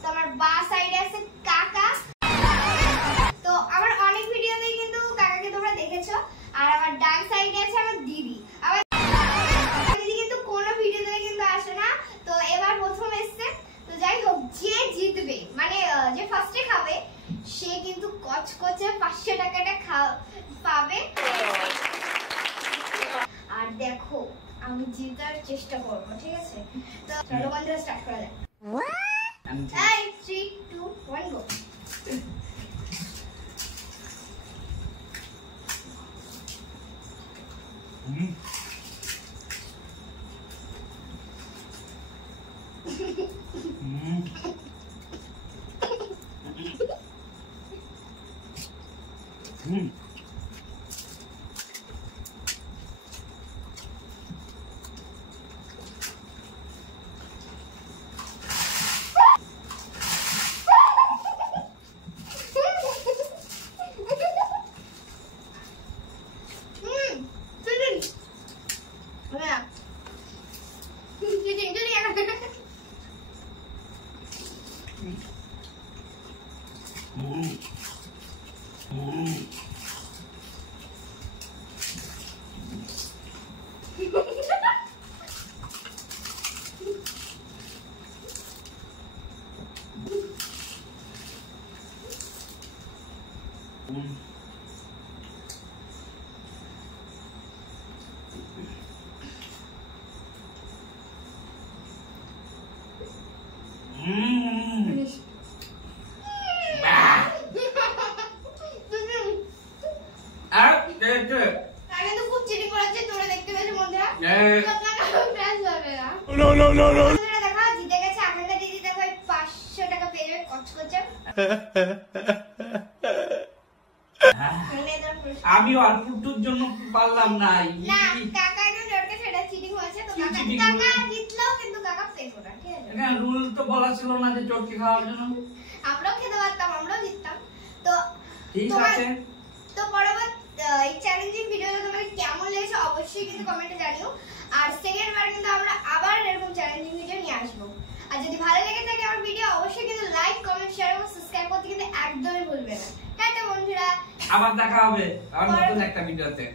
তো আমার বা সাইডে আছে কাকা। তো আমার অনেক ভিডিওতেই কিন্তু কাকাকে তোমরা দেখেছো। আর আমার ডান সাইডে আছে আমার দিদি। আমার দিদি কিন্তু কোনো ভিডিওতে কিন্তু আসে না, তো এবার প্রথম এসেছে। তো যাই হোক, যে জিতবে মানে যে ফার্স্টে খাবে সে কিন্তু কচকচে 500 টাকাটা পাবে। আর দেখো আমি জিতার চেষ্টা করবো, ঠিক আছে? তো চলো বন্ধুরা স্টার্ট করা যাক। 3 2 1 গো। খুব চিটিং করাচ্ছে, তোমরা দেখতে পেয়েছো বন্ধুরা? দেখা জিতে গেছে আকাঙ্ক্ষা দিদি। দেখো 500 টাকা পেয়ে যাবে কচকচে। আমি অল্পটুর জন্য পারলাম না। কাকা একদম জোরকে ছেড়ে চিটিং হয়েছে। তো কাকা জিতলো, কিন্তু কাকা প্লেস ওটা, ঠিক আছে? এখানে রুল তো বলা ছিল না যে চটকে খাওয়ার জন্য। আমরাও খেতে পারতাম, আমরাও জিততাম। তো ঠিক আছে, তো পরবর্তী এই চ্যালেঞ্জিং ভিডিওটা তোমাদের কেমন লেগেছে অবশ্যই কিন্তু কমেন্টে জানিও। আর সেকেন্ড বার কিন্তু আমরা আবার এরকম চ্যালেঞ্জিং ভিডিও নিয়ে আসবো। আর যদি ভালো লেগে থাকে আমার ভিডিও অবশ্যই কিন্তু লাইক, কমেন্ট, শেয়ার এবং সাবস্ক্রাইব করতে কিন্তু একদমই ভুলবে না। টাটা বন্ধুরা, আবার দেখা হবে আবার নতুন একটা ভিডিওতে।